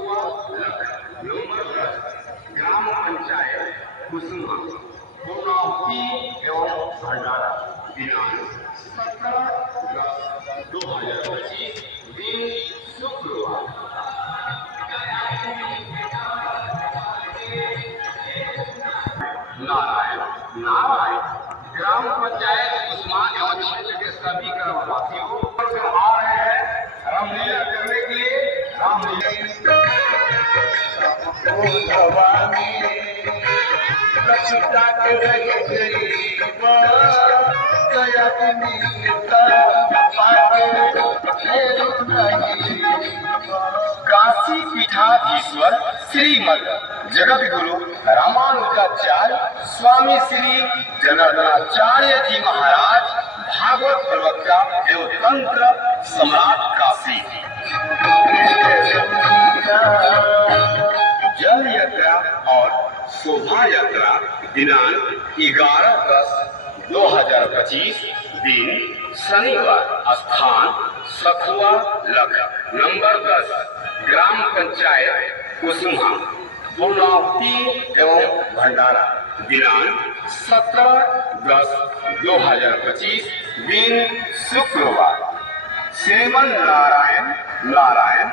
सखुआ नंबर 10 ग्राम पंचायत कुसुमा पूर्णाहुति एवं भंडारा दिनांक 17/10/2025 दिन शुक्रवार। नारायण नारायण ग्राम पंचायत कुसुमा एवं क्षेत्र के सभी ग्रामवासियों को आ रहे हैं रामलीला करने के लिए। रामलीला काशी पीठाधीश्वर श्रीमद जगत गुरु रामानुजाचार्य स्वामी श्री जनार्दनाचार्य जी महाराज भागवत प्रवक्ता एवं तंत्र सम्राट काशी। जल यात्रा और शोभा यात्रा दिनांक 11/10/2025 दिन शनिवार। स्थान सखुआ नंबर 10 ग्राम पंचायत कुसुमा पूर्णाहुति एवं भंडारा दिनांक 17/10/2025 दिन शुक्रवार। श्रीमन नारायण नारायण।